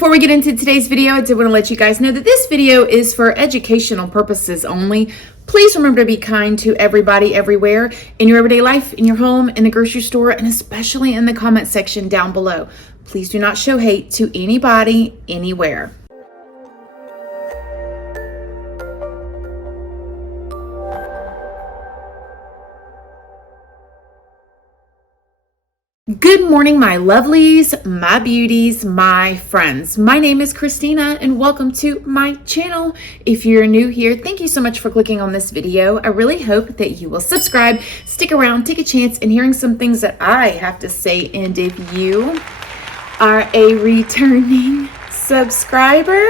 Before we get into today's video, I did want to let you guys know that this video is for educational purposes only. Please remember to be kind to everybody everywhere in your everyday life, in your home, in the grocery store, and especially in the comment section down below. Please do not show hate to anybody, anywhere. Good morning, my lovelies, my beauties, my friends. My name is Christina and welcome to my channel. If you're new here, thank you so much for clicking on this video. I really hope that you will subscribe, stick around, take a chance in hearing some things that I have to say. And if you are a returning subscriber,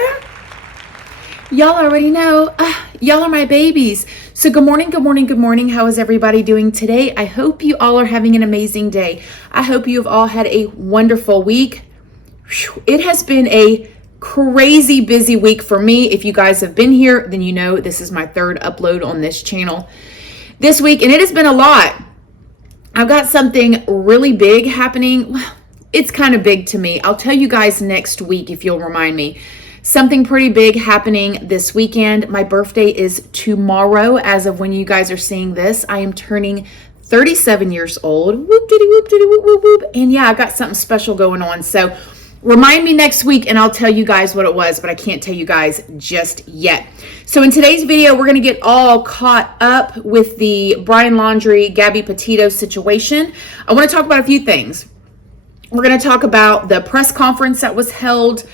y'all already know, y'all are my babies. So good morning, good morning, good morning. How is everybody doing today? I hope you all are having an amazing day. I hope you have all had a wonderful week. It has been a crazy busy week for me. If you guys have been here, then you know this is my third upload on this channel this week, and it has been a lot. I've got something really big happening. Well, it's kind of big to me. I'll tell you guys next week if you'll remind me. Something pretty big happening this weekend. My birthday is tomorrow. As of when you guys are seeing this, I am turning 37 years old. Whoop diddy whoop diddy whoop whoop whoop. And yeah, I got something special going on. So remind me next week and I'll tell you guys what it was, but I can't tell you guys just yet. So in today's video, we're going to get all caught up with the Brian Laundrie, Gabby Petito situation. I want to talk about a few things. We're going to talk about the press conference that was held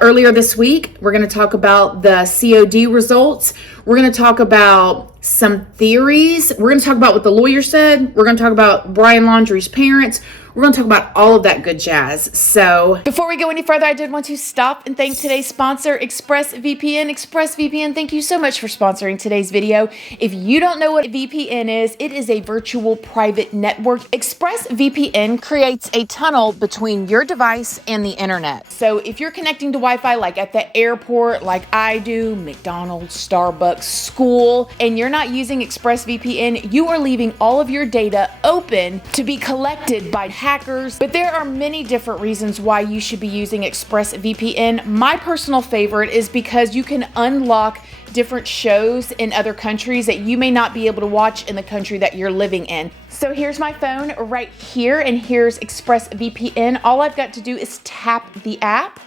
earlier this week. We're going to talk about the COD results. We're going to talk about some theories. We're going to talk about what the lawyer said. We're going to talk about Brian Laundrie's parents. We're going to talk about all of that good jazz. So before we go any further, I did want to stop and thank today's sponsor, ExpressVPN. ExpressVPN, thank you so much for sponsoring today's video. If you don't know what VPN is, it is a virtual private network. ExpressVPN creates a tunnel between your device and the internet. So if you're connecting to Wi-Fi like at the airport, like I do, McDonald's, Starbucks, school, and you're not using ExpressVPN, you are leaving all of your data open to be collected by hackers. But there are many different reasons why you should be using ExpressVPN. My personal favorite is because you can unlock different shows in other countries that you may not be able to watch in the country that you're living in. So here's my phone right here, and here's ExpressVPN. All I've got to do is tap the app.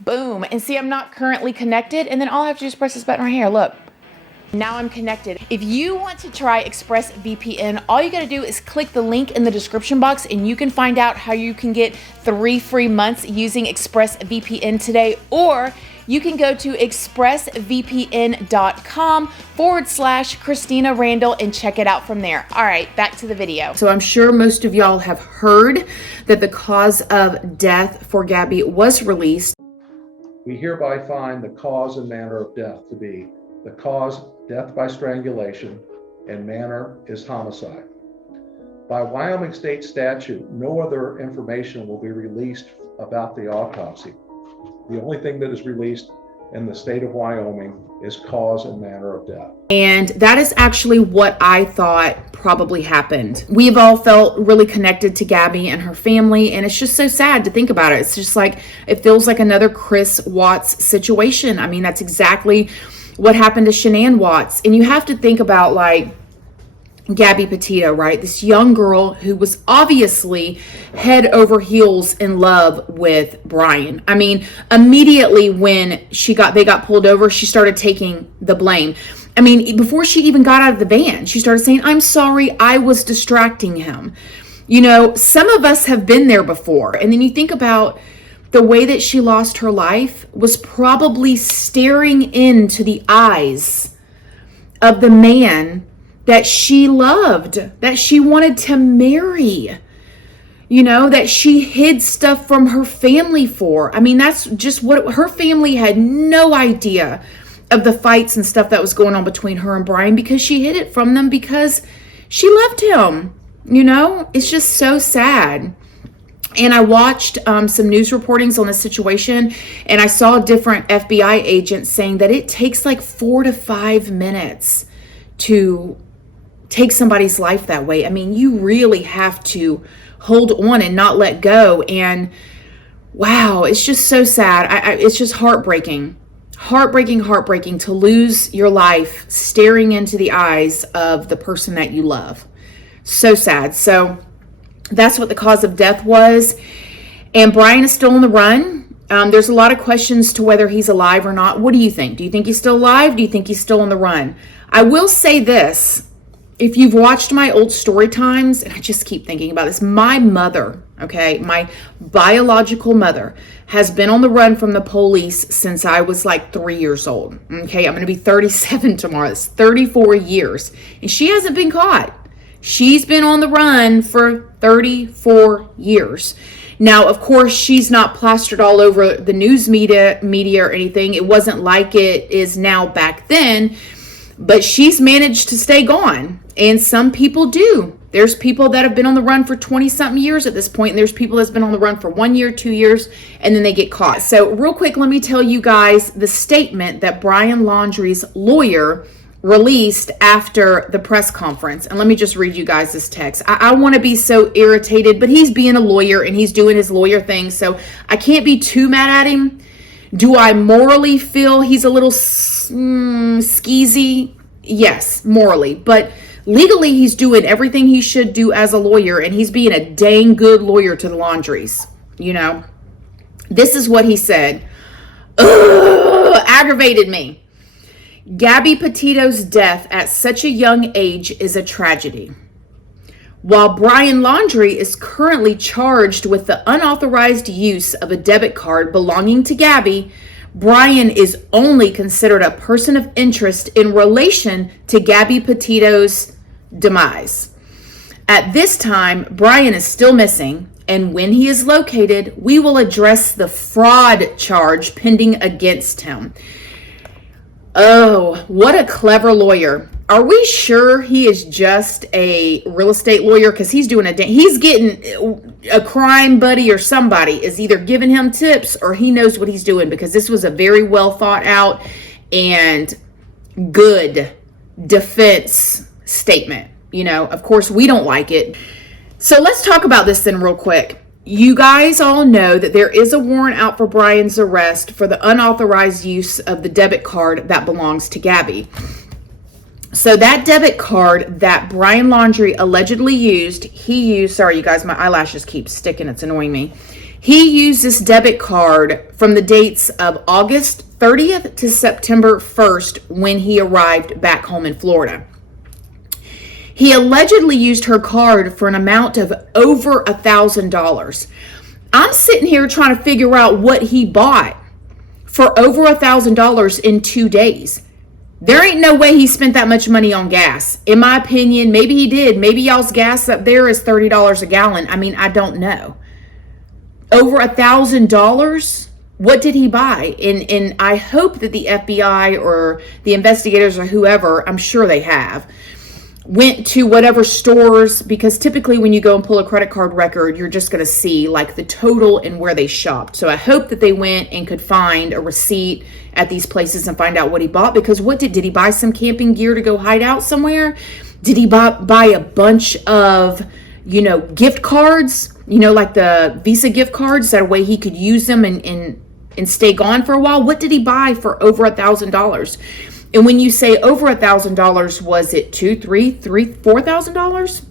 Boom. And see, I'm not currently connected. And then all I have to do is press this button right here. Look. Now I'm connected. If you want to try ExpressVPN, all you got to do is click the link in the description box and you can find out how you can get 3 free months using ExpressVPN today, or you can go to expressvpn.com/Christina Randall and check it out from there. All right, back to the video. So I'm sure most of y'all have heard that the cause of death for Gabby was released. We hereby find the cause and manner of death to be the cause, death by strangulation, and manner is homicide. By Wyoming state statute, no other information will be released about the autopsy. The only thing that is released in the state of Wyoming is cause and manner of death. And that is actually what I thought probably happened. We've all felt really connected to Gabby and her family, and it's just so sad to think about it. It's just like, it feels like another Chris Watts situation. I mean, that's exactly what happened to Shanann Watts. And you have to think about like Gabby Petito, right? This young girl who was obviously head over heels in love with Brian. I mean, immediately when they got pulled over, she started taking the blame. I mean, before she even got out of the van, she started saying, "I'm sorry, I was distracting him." You know, some of us have been there before. And then you think about the way that she lost her life was probably staring into the eyes of the man that she loved, that she wanted to marry, you know, that she hid stuff from her family for. I mean, that's just what her family had no idea of, the fights and stuff that was going on between her and Brian, because she hid it from them because she loved him. You know, it's just so sad. And I watched some news reportings on this situation, and I saw different FBI agents saying that it takes like 4 to 5 minutes to take somebody's life that way. I mean, you really have to hold on and not let go. And Wow, it's just so sad. It's just heartbreaking. Heartbreaking to lose your life staring into the eyes of the person that you love. So sad. So that's what the cause of death was. And Brian is still on the run. There's a lot of questions to whether he's alive or not. What do you think? Do you think he's still alive? Do you think he's still on the run? I will say this. If you've watched my old story times, and I just keep thinking about this, my mother, okay, my biological mother has been on the run from the police since I was like 3 years old. Okay, I'm going to be 37 tomorrow. It's 34 years. And she hasn't been caught. She's been on the run for 34 years. Now, of course, she's not plastered all over the news media or anything. It wasn't like it is now back then, but she's managed to stay gone. And some people do. There's people that have been on the run for 20-something years at this point, and there's people that's been on the run for 1 year, 2 years, and then they get caught. So real quick, let me tell you guys the statement that Brian Laundrie's lawyer released after the press conference. And let me just read you guys this text. I want to be so irritated, but he's being a lawyer and he's doing his lawyer thing, so I can't be too mad at him. Do I morally feel he's a little skeezy? Yes, morally. But legally, he's doing everything he should do as a lawyer, and he's being a dang good lawyer to the Laundries. You know, this is what he said. Ugh, aggravated me. Gabby Petito's death at such a young age is a tragedy. While Brian Laundrie is currently charged with the unauthorized use of a debit card belonging to Gabby, Brian is only considered a person of interest in relation to Gabby Petito's demise. At this time, Brian is still missing, and when he is located, we will address the fraud charge pending against him. Oh, what a clever lawyer. Are we sure he is just a real estate lawyer? Because he's getting a crime buddy, or somebody is either giving him tips or he knows what he's doing, because this was a very well thought out and good defense statement. You know, of course, we don't like it. So let's talk about this then real quick. You guys all know that there is a warrant out for Brian's arrest for the unauthorized use of the debit card that belongs to Gabby. So that debit card that Brian Laundrie allegedly used, sorry you guys, my eyelashes keep sticking, it's annoying me. He used this debit card from the dates of August 30th to September 1st when he arrived back home in Florida. He allegedly used her card for an amount of over $1,000. I'm sitting here trying to figure out what he bought for over $1,000 in 2 days. There ain't no way he spent that much money on gas. In my opinion, maybe he did. Maybe y'all's gas up there is $30 a gallon. I mean, I don't know. Over $1,000? What did he buy? And I hope that the FBI or the investigators or whoever, I'm sure they have, went to whatever stores, because typically when you go and pull a credit card record, you're just going to see like the total and where they shopped. So I hope that they went and could find a receipt at these places and find out what he bought, because what did he buy some camping gear to go hide out somewhere? Did he buy a bunch of, gift cards, like the Visa gift cards, that way he could use them and stay gone for a while? What did he buy for over $1,000? And when you say over $1,000, was it $2,000, $3,000, $4,000?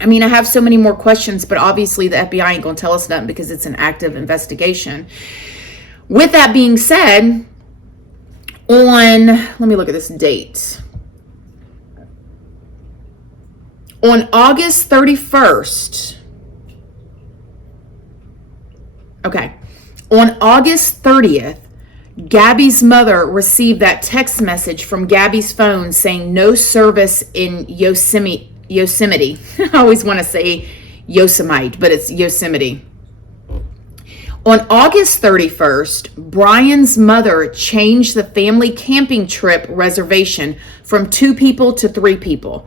I mean, I have so many more questions, but obviously the FBI ain't gonna tell us nothing because it's an active investigation. With that being said, let me look at this date. On August 31st, on August 30th, Gabby's mother received that text message from Gabby's phone saying no service in Yosemite. I always want to say Yosemite, but it's Yosemite. On August 31st, Brian's mother changed the family camping trip reservation from 2 people to 3 people.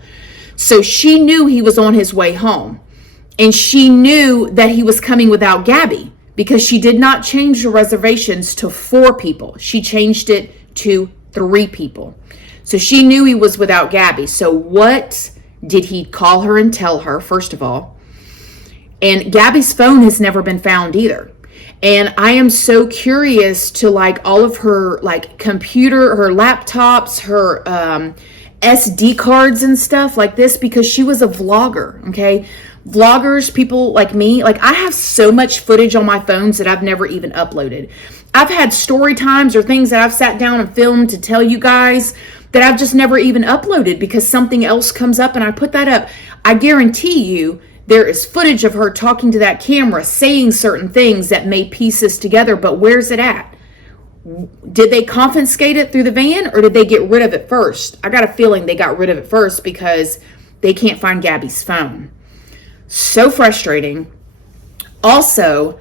So she knew he was on his way home, and she knew that he was coming without Gabby, because she did not change the reservations to 4 people. She changed it to 3 people. So she knew he was without Gabby. So what did he call her and tell her, first of all? And Gabby's phone has never been found either. And I am so curious to like all of her like computer, her laptops, her SD cards and stuff like this, because she was a vlogger, okay? Vloggers, people like me, like I have so much footage on my phones that I've never even uploaded. I've had story times or things that I've sat down and filmed to tell you guys that I've just never even uploaded because something else comes up and I put that up. I guarantee you there is footage of her talking to that camera, saying certain things that may piece this together, but where's it at? Did they confiscate it through the van or did they get rid of it first? I got a feeling they got rid of it first because they can't find Gabby's phone. So frustrating. Also,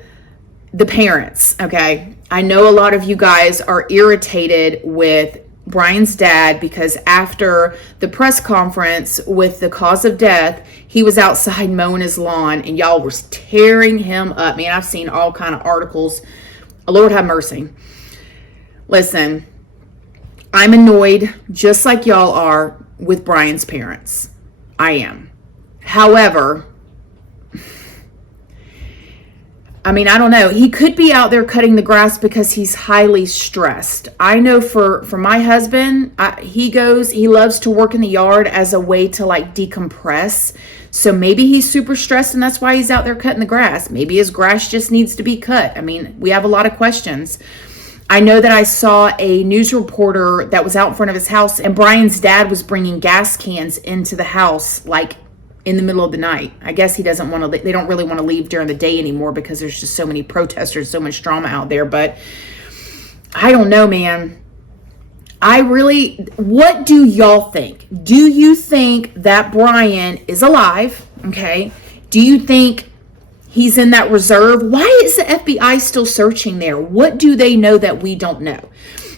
the parents, okay? I know a lot of you guys are irritated with Brian's dad because after the press conference with the cause of death, he was outside mowing his lawn and y'all was tearing him up. Man, I've seen all kind of articles. Lord have mercy. Listen, I'm annoyed just like y'all are with Brian's parents. I am. However, I mean, I don't know. He could be out there cutting the grass because he's highly stressed. I know for my husband, he loves to work in the yard as a way to like decompress. So maybe he's super stressed and that's why he's out there cutting the grass. Maybe his grass just needs to be cut. I mean, we have a lot of questions. I know that I saw a news reporter that was out in front of his house and Brian's dad was bringing gas cans into the house like in the middle of the night. I guess he doesn't want to, they don't really want to leave during the day anymore because there's just so many protesters, so much drama out there. But I don't know, man. What do y'all think? Do you think that Brian is alive? Okay. Do you think he's in that reserve? Why is the FBI still searching there? What do they know that we don't know?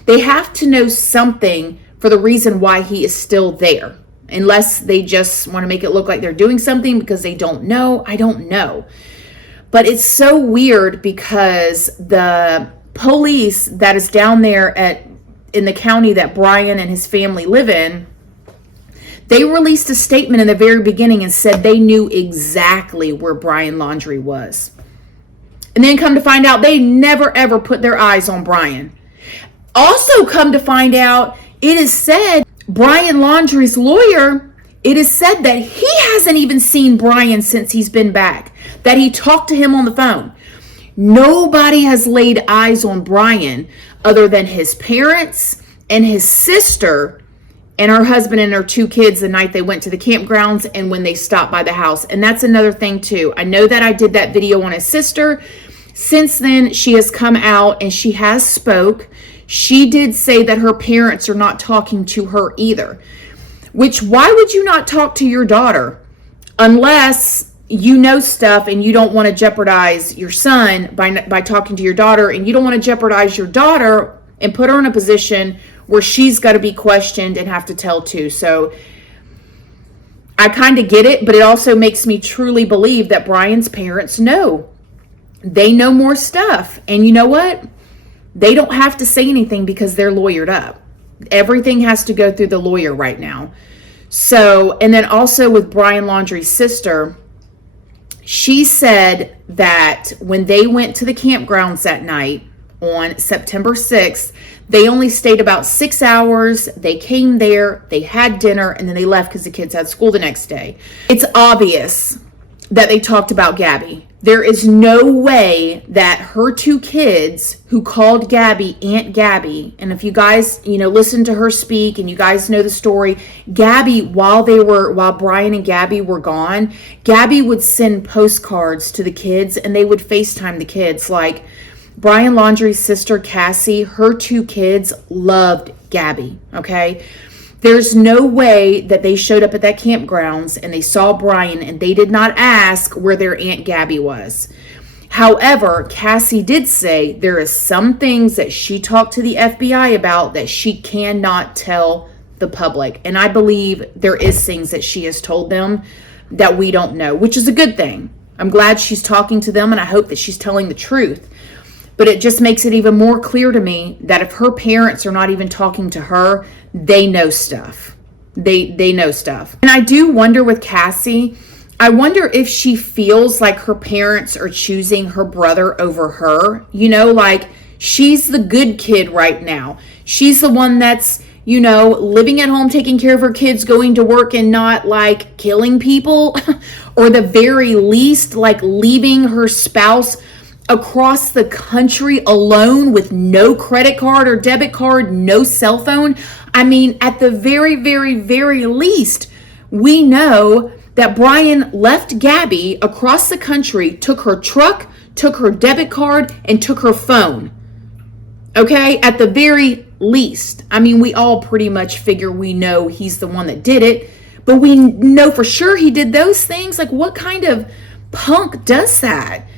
They have to know something for the reason why he is still there. Unless they just want to make it look like they're doing something because they don't know. I don't know. But it's so weird because the police that is down there in the county that Brian and his family live in, they released a statement in the very beginning and said they knew exactly where Brian Laundrie was. And then come to find out they never ever put their eyes on Brian. Also come to find out, it is said Brian Laundrie's lawyer, it is said that he hasn't even seen Brian since he's been back, that he talked to him on the phone. Nobody has laid eyes on Brian other than his parents and his sister and her husband and her 2 kids the night they went to the campgrounds and when they stopped by the house. And that's another thing too. I know that I did that video on his sister. Since then, she has come out and she has spoke. She did say that her parents are not talking to her either. Which, why would you not talk to your daughter? Unless you know stuff and you don't want to jeopardize your son by talking to your daughter, and you don't want to jeopardize your daughter and put her in a position where she's got to be questioned and have to tell too. So I kind of get it, but it also makes me truly believe that Brian's parents know. They know more stuff. And you know what? They don't have to say anything because they're lawyered up. Everything has to go through the lawyer right now. So, and then also with Brian Laundrie's sister, she said that when they went to the campgrounds that night on September 6th, they only stayed about 6 hours. They came there, they had dinner, and then they left because the kids had school the next day. It's obvious that they talked about Gabby. There is no way that her 2 kids who called Gabby Aunt Gabby, and if you guys, listen to her speak and you guys know the story, Gabby, while Brian and Gabby were gone, Gabby would send postcards to the kids and they would FaceTime the kids. Like Brian Laundrie's sister, Cassie, her 2 kids loved Gabby, okay? There's no way that they showed up at that campgrounds and they saw Brian and they did not ask where their Aunt Gabby was. However, Cassie did say there is some things that she talked to the FBI about that she cannot tell the public. And I believe there is things that she has told them that we don't know, which is a good thing. I'm glad she's talking to them and I hope that she's telling the truth. But it just makes it even more clear to me that if her parents are not even talking to her, they know stuff. They know stuff. And I do wonder with Cassie, I wonder if she feels like her parents are choosing her brother over her. You know, like she's the good kid right now. She's the one that's, you know, living at home, taking care of her kids, going to work and not like killing people or the very least like leaving her spouse across the country alone with no credit card or debit card, no cell phone. I mean, at the very, very, very least, we know that Brian left Gabby across the country, took her truck, took her debit card, and took her phone. Okay, at the very least. I mean, we all pretty much figure we know he's the one that did it, but we know for sure he did those things. Like, what kind of punk does that?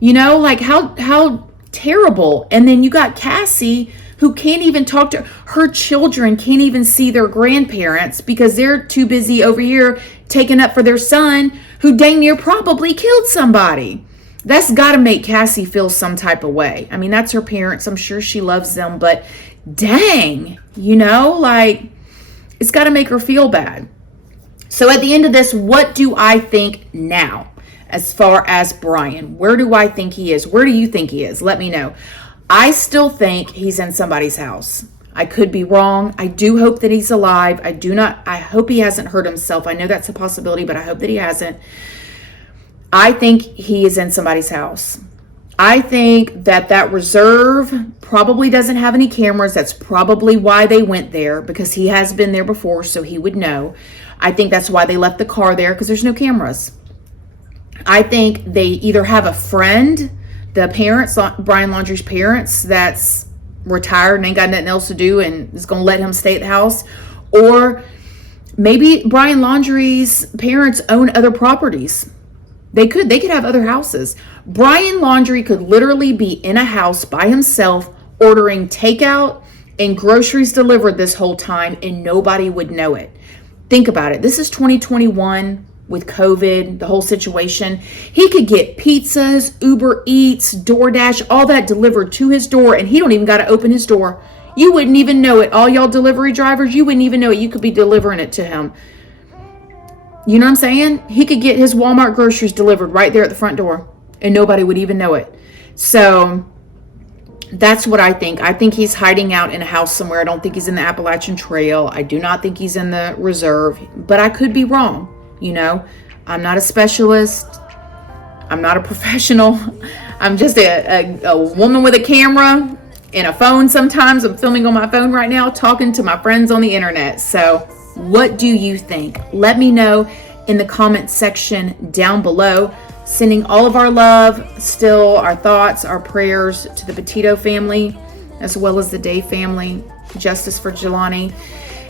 You know, like how terrible. And then you got Cassie, who can't even talk to her children, can't even see their grandparents because they're too busy over here taking up for their son who dang near probably killed somebody. That's got to make Cassie feel some type of way. I mean, that's her parents. I'm sure she loves them, but dang, you know, like it's got to make her feel bad. So at the end of this, what do I think now as far as Brian? Where do I think he is? Where do you think he is? Let me know. I still think he's in somebody's house. I could be wrong. I do hope that he's alive. I hope he hasn't hurt himself. I know that's a possibility, but I hope that he hasn't. I think he is in somebody's house. I think that reserve probably doesn't have any cameras. That's probably why they went there, because he has been there before, so he would know. I think that's why they left the car there, because there's no cameras. I think they either have a friend, the parents, Brian Laundrie's parents, that's retired and ain't got nothing else to do and is going to let him stay at the house, or maybe Brian Laundrie's parents own other properties. They could have other houses. Brian Laundrie could literally be in a house by himself ordering takeout and groceries delivered this whole time and nobody would know it. Think about it. This is 2021 with COVID, the whole situation. He could get pizzas, Uber Eats, DoorDash, all that delivered to his door, and he don't even got to open his door. You wouldn't even know it. All y'all delivery drivers, you wouldn't even know it. You could be delivering it to him. You know what I'm saying? He could get his Walmart groceries delivered right there at the front door and nobody would even know it. So that's what I think. I think he's hiding out in a house somewhere. I don't think he's in the Appalachian Trail. I do not think he's in the reserve, but I could be wrong. You know, I'm not a specialist. I'm not a professional. I'm just a woman with a camera and a phone. Sometimes I'm filming on my phone right now, talking to my friends on the internet. So what do you think? Let me know in the comment section down below. Sending all of our love, still our thoughts, our prayers to the Petito family, as well as the Day family. Justice for Jelani.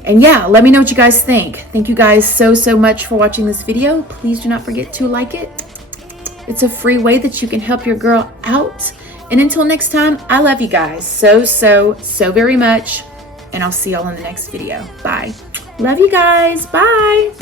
And yeah, let me know what you guys think. Thank you guys so much for watching this video. Please do not forget to like it. It's a free way that you can help your girl out. And until next time, I love you guys so very much. And I'll see y'all in the next video. Bye. Love you guys. Bye.